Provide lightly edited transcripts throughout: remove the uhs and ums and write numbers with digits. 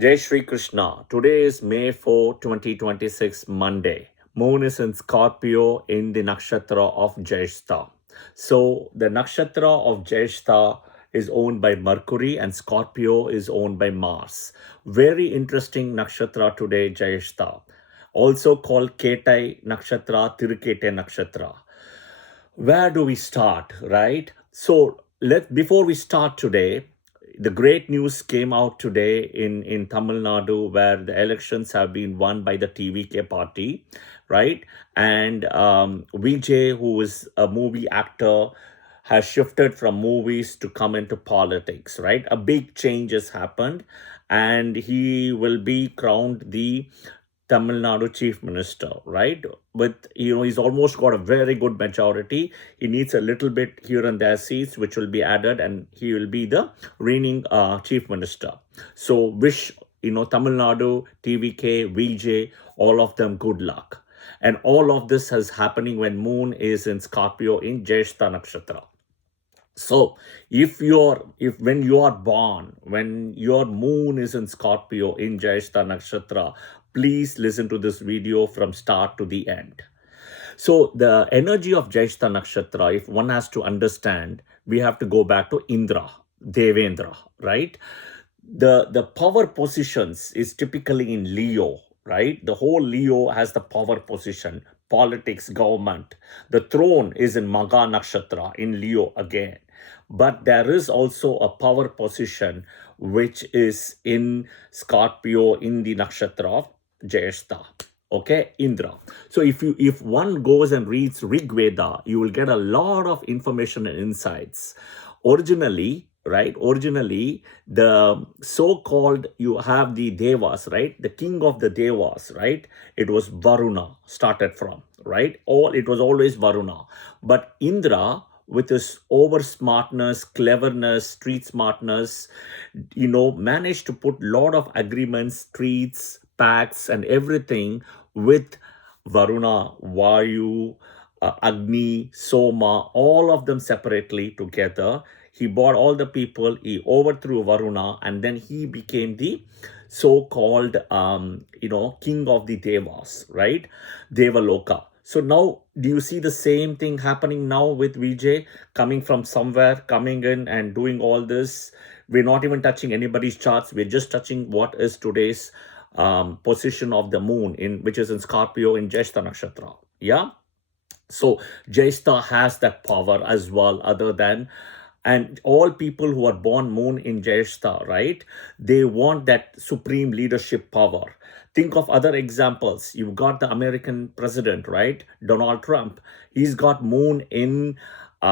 Jai Shri Krishna. Today is May 4, 2026, Monday. Moon is in Scorpio in the Nakshatra of Jyestha. So the Nakshatra of Jyestha is owned by Mercury and Scorpio is owned by Mars. Very interesting Nakshatra today, Jyestha. Also called Ketai Nakshatra, Tirukete Nakshatra. Where do we start, right? So before we start today, the great news came out today in Tamil Nadu, where the elections have been won by the TVK party, right? And Vijay, who is a movie actor, has shifted from movies to come into politics, right? A big change has happened, and he will be crowned the Tamil Nadu chief minister, right? With, he's almost got a very good majority. He needs a little bit here and there seats, which will be added, and he will be the reigning chief minister. So wish, Tamil Nadu, TVK, VJ, all of them good luck. And all of this is happening when moon is in Scorpio in Jyestha Nakshatra. So if when you are born, when your moon is in Scorpio in Jyestha Nakshatra, please listen to this video from start to the end. So the energy of Jyestha Nakshatra, if one has to understand, we have to go back to Indra, Devendra, right? The power positions is typically in Leo, right? The whole Leo has the power position, politics, government. The throne is in Magha Nakshatra in Leo again. But there is also a power position which is in Scorpio in the Nakshatra of Jyestha. Okay, Indra. So if one goes and reads Rig Veda, you will get a lot of information and insights. Originally, the so-called, you have the Devas, right? The king of the Devas, right? It was Varuna started from, right? It was always Varuna. But Indra, with his over smartness, cleverness, street smartness, managed to put lot of agreements, treaties, pacts, and everything with Varuna, Vayu, Agni, Soma, all of them separately together. He brought all the people, he overthrew Varuna, and then he became the so-called, king of the Devas, right? Devaloka. So now, do you see the same thing happening now with Vijay coming from somewhere, coming in and doing all this? We're not even touching anybody's charts. We're just touching what is today's position of the moon, which is in Scorpio in Jyestha Nakshatra. Yeah. So Jyestha has that power as well, other than, and all people who are born moon in Jyestha, right? They want that supreme leadership power. Think of other examples. You've got the American president, right? Donald Trump. He's got moon in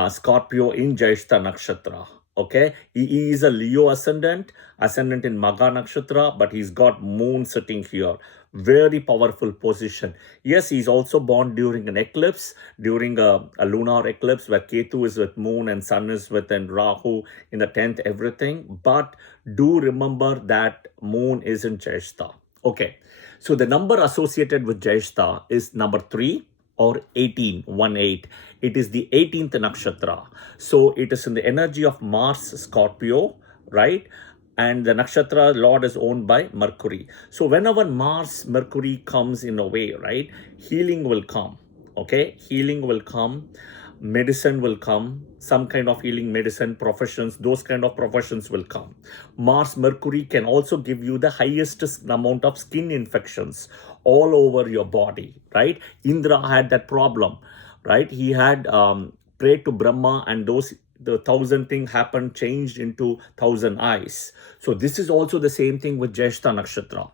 Scorpio in Jyestha Nakshatra. Okay, he is a Leo ascendant in Magha Nakshatra, but he's got moon sitting here. Very powerful position. Yes, he's also born during an eclipse, during a lunar eclipse where Ketu is with moon and sun is with and Rahu in the 10th, everything. But do remember that moon is in Jyestha. Okay, so the number associated with Jyestha is number 3 or 18, 1-8. It is the 18th nakshatra. So it is in the energy of Mars, Scorpio, right? And the nakshatra lord is owned by Mercury. So whenever Mars, Mercury comes in a way, right, healing will come. Okay, healing will come, medicine will come, some kind of healing medicine, professions, those kind of professions will come. Mars, Mercury can also give you the highest amount of skin infections all over your body, right? Indra had that problem, right? He had prayed to Brahma, and the 1,000 thing happened, changed into 1,000 eyes. So this is also the same thing with Jyestha Nakshatra,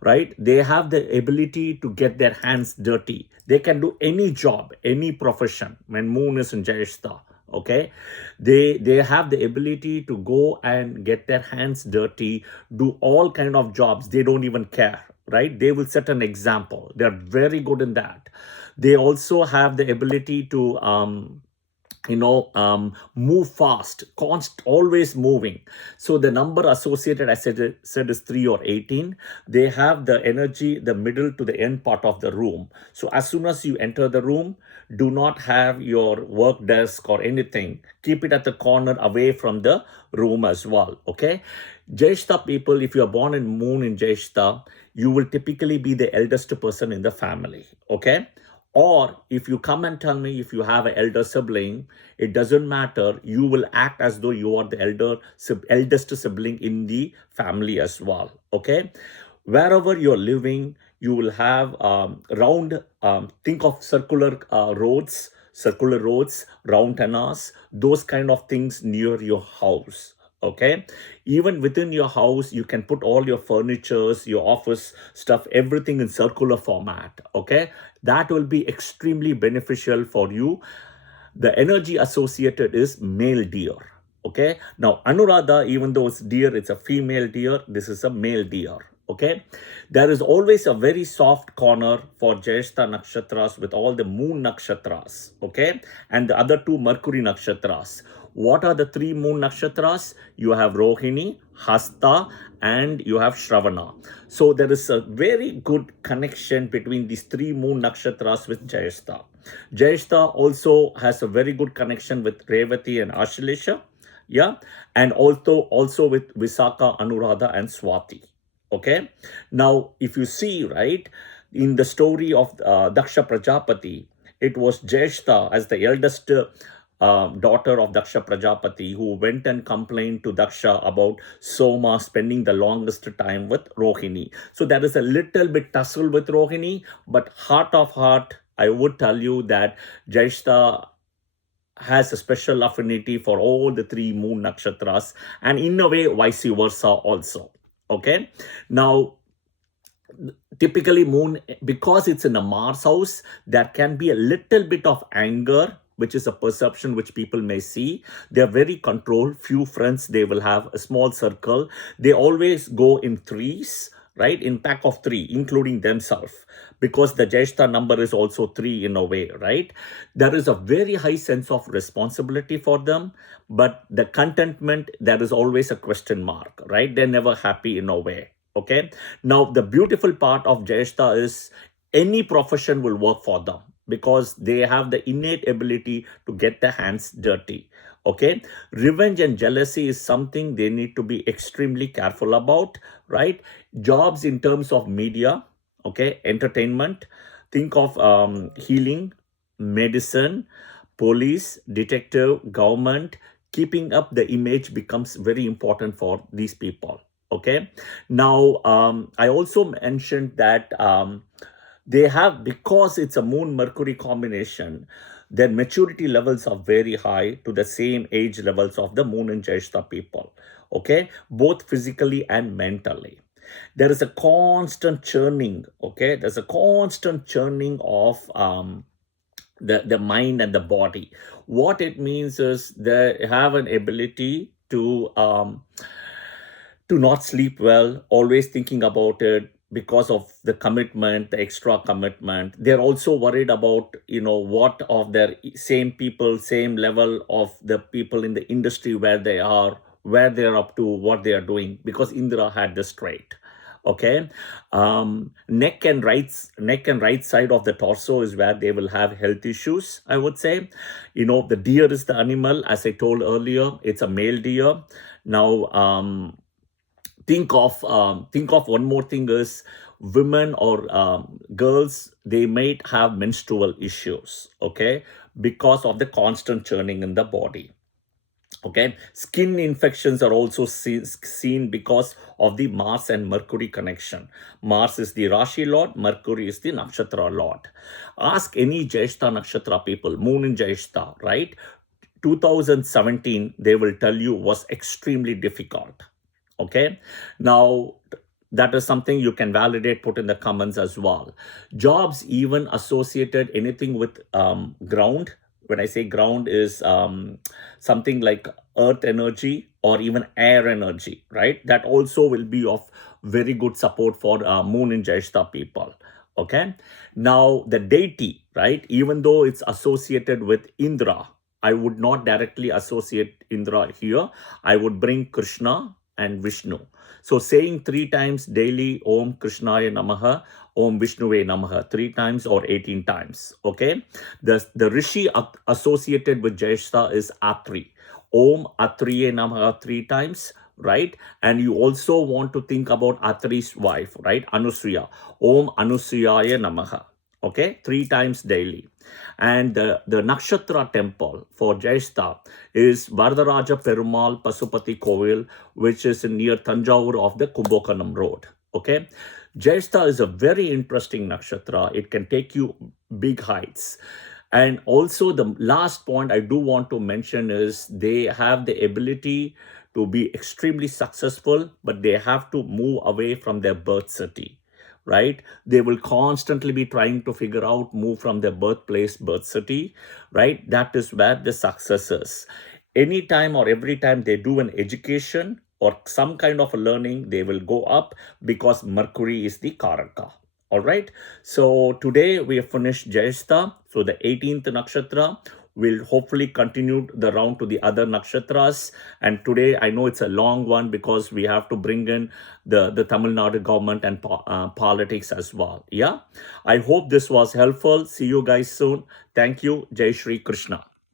right? They have the ability to get their hands dirty. They can do any job, any profession when moon is in Jyestha. Okay, they have the ability to go and get their hands dirty, do all kind of jobs. They don't even care, right? They will set an example. They're very good in that. They also have the ability to move fast, always moving. So the number associated, I said is 3 or 18. They have the energy, the middle to the end part of the room. So as soon as you enter the room, do not have your work desk or anything. Keep it at the corner away from the room as well. Okay. Jyestha people, if you are born in moon in Jyestha, you will typically be the eldest person in the family, okay? Or if you come and tell me if you have an elder sibling, it doesn't matter. You will act as though you are the eldest sibling in the family as well, okay? Wherever you're living, you will have round, think of circular roads, round tennas, those kind of things near your house, okay? Even within your house, you can put all your furnitures, your office stuff, everything in circular format, okay? That will be extremely beneficial for you. The energy associated is male deer, okay? Now, Anuradha, even though it's deer, it's a female deer. This is a male deer, okay? There is always a very soft corner for Jyestha nakshatras with all the moon nakshatras, okay? And the other two Mercury nakshatras. What are the three moon nakshatras? You have Rohini, Hasta, and you have Shravana. So there is a very good connection between these three moon nakshatras with Jyestha. Jyestha also has a very good connection with Revati and Ashlesha, yeah, and also with Visakha, Anuradha, and Swati. Okay, now if you see, right, in the story of Daksha Prajapati, it was Jyestha as the eldest daughter of Daksha Prajapati who went and complained to Daksha about Soma spending the longest time with Rohini. So there is a little bit tussle with Rohini, but heart of heart, I would tell you that Jyestha has a special affinity for all the three moon nakshatras, and in a way vice versa also. Okay, now typically moon, because it's in a Mars house, there can be a little bit of anger, which is a perception which people may see. They're very controlled, few friends, they will have a small circle. They always go in threes, right, in pack of three, including themselves, because the Jyestha number is also three in a way, right? There is a very high sense of responsibility for them, but the contentment, there is always a question mark, right? They're never happy in a way. Okay. Now, the beautiful part of Jyestha is any profession will work for them because they have the innate ability to get their hands dirty. Okay. Revenge and jealousy is something they need to be extremely careful about, right? Jobs in terms of media, okay, entertainment, think of healing, medicine, police, detective, government. Keeping up the image becomes very important for these people. Okay. Now, I also mentioned that they have, because it's a moon Mercury combination, their maturity levels are very high to the same age levels of the moon and Jyestha people. Okay. Both physically and mentally. There is a constant churning. Okay. There's a constant churning of the mind and the body. What it means is they have an ability to not sleep well, always thinking about it because of the commitment, the extra commitment. They're also worried about, what of their same people, same level of the people in the industry where they are, where they're up to, what they are doing, because Indra had this trait. Okay. Neck and right side of the torso is where they will have health issues, I would say. The deer is the animal, as I told earlier, it's a male deer. Now, think of one more thing is women or girls, they might have menstrual issues, okay, because of the constant churning in the body. Okay, skin infections are also seen because of the Mars and Mercury connection. Mars is the Rashi Lord, Mercury is the Nakshatra Lord. Ask any Jyestha Nakshatra people, moon in Jyestha, right? 2017, they will tell you, was extremely difficult. Okay. Now, that is something you can validate, put in the comments as well. Jobs even associated anything with ground. When I say ground is something like earth energy or even air energy, right? That also will be of very good support for moon in Jyestha people. Okay. Now, the deity, right? Even though it's associated with Indra, I would not directly associate Indra here. I would bring Krishna and Vishnu. So saying 3 times daily, Om Krishnaya Namaha, Om Vishnuve Namaha, 3 times or 18 times. Okay. The Rishi associated with Jyestha is Atri. Om Atriye Namaha 3 times, right? And you also want to think about Atri's wife, right? Anusuya. Om Anusuyaya Namaha. Okay, 3 times daily. And the Nakshatra temple for Jyestha is Varadaraja Perumal Pasupati Kovil, which is near Tanjavur of the Kumbakonam road. Okay, Jyestha is a very interesting nakshatra. It can take you big heights. And also, the last point I do want to mention is they have the ability to be extremely successful, but they have to move away from their birth city, right? They will constantly be trying to figure out, move from their birthplace, birth city, right? That is where the success is. Anytime or every time they do an education or some kind of a learning, they will go up because Mercury is the Karaka. All right. So today we have finished Jyestha. So the 18th nakshatra will hopefully continue the round to the other nakshatras. And today I know it's a long one because we have to bring in the Tamil Nadu government and politics as well. Yeah. I hope this was helpful. See you guys soon. Thank you. Jai Shri Krishna.